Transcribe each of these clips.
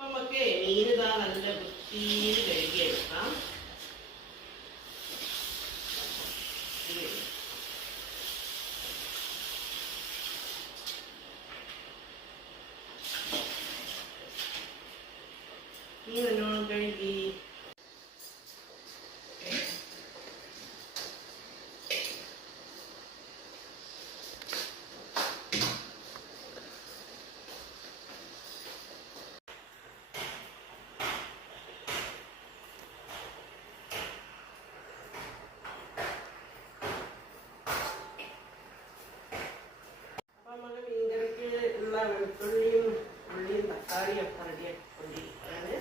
നമുക്ക് മീനിതാ നല്ല വൃത്തിയിൽ കഴുകിയെടുക്കാം. മീൻ നല്ലോണം കഴുകി അപ്പൊ നമ്മൾ മീൻകറിക്ക് ഉള്ള വെളുത്തുള്ളിയും തക്കാളിയും ഒക്കെ റെഡിയാക്കിക്കൊണ്ടിരിക്കുകയാണ്.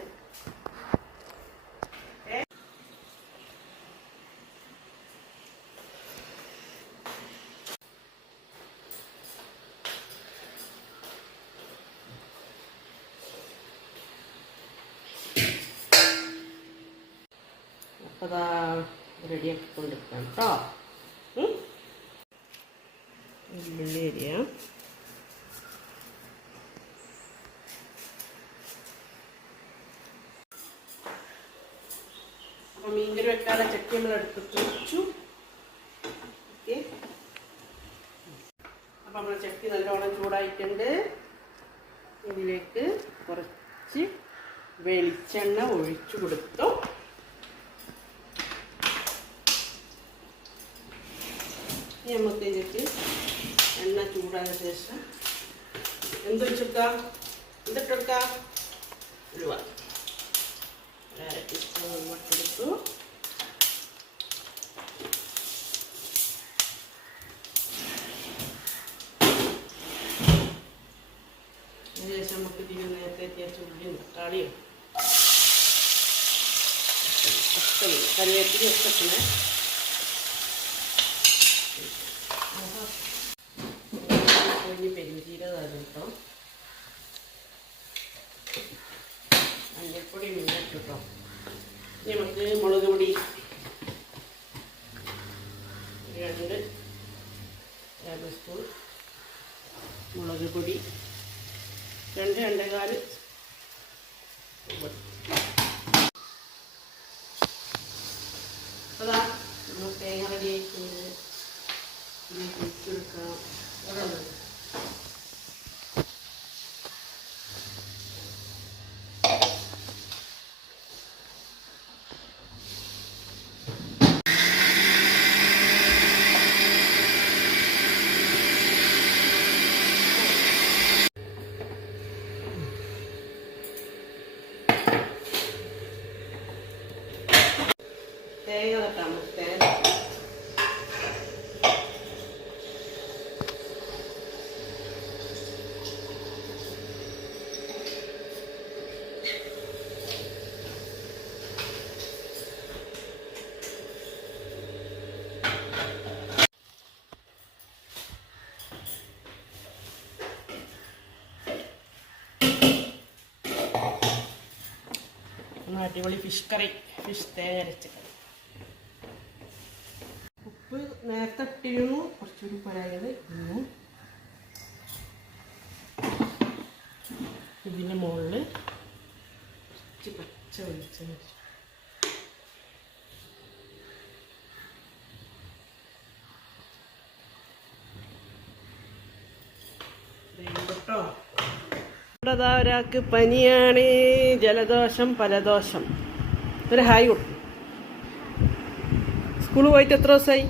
അപ്പൊ അതാ കേട്ടോ ഉള്ളി അരിയാം അപ്പൊ മീൻകറി വെക്കാതെ ചട്ടി നമ്മൾ എടുത്തിട്ട് വെച്ചു. ഓക്കെ. അപ്പൊ നമ്മൾ ചട്ടി നല്ലോണം ചൂടായിട്ടുണ്ട്. ഇതിലേക്ക് കുറച്ച് വെളിച്ചെണ്ണ ഒഴിച്ചു കൊടുത്തു. നമുക്ക് ഇതിലേക്ക് എണ്ണ ചൂടായ ശേഷം എന്തൊഴിച്ചെടുക്കാം? എന്തിട്ടെടുക്കാം? ഉലുവ. അര ടീസ്പൂൺ ഉലുവ ഇട്ടെടുത്തു അതിനുശേഷം നമുക്ക് ഇതിന് നേരത്തെ അത്യാവശ്യം ഉള്ളിയും തക്കാളിയും. കറിവേപ്പിലും ഒക്കെ ഇട്ടേ കുഞ്ഞ് പെരുംജീരകം കേട്ടോ മഞ്ഞൾപ്പൊടി ഇനി നമുക്ക് മുളക് പൊടി. രണ്ട് ടേബിൾ സ്പൂൺ മുളക് പൊടി. രണ്ട് രണ്ടേകാൽ അതാ നമ്മൾ തേങ്ങ റെഡി ആയിട്ടുണ്ട് ഇനി കുഴിച്ചെടുക്കാം ഇവിടെ ഉള്ളത് തേങ്ങ തട്ടാം തേങ്ങ അടിപൊളി ഫിഷ് കറി ഫിഷ് തേങ്ങ അരച്ച കറി ഉപ്പ് നേരത്തെ ഇട്ടിരുന്നു. കുറച്ചുകൂടി പോരായത് ഇന്നു ഇതിന്റെ മുകളിൽ കുറച്ച് പച്ച വെളിച്ചെണ്ണ വെച്ചു ഒരാൾക്ക് പനിയാണ്. ജലദോഷം പലദോഷം ഒരു ഹായ് കൊടുക്കും. സ്കൂളിൽ പോയിട്ട് എത്ര ദിവസമായി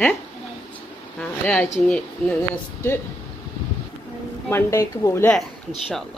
ഏ? ആ ഒരാഴ്ച ഇനി നെക്സ്റ്റ് മൺഡേക്ക് പോകൂലേ ഇൻഷാല്ല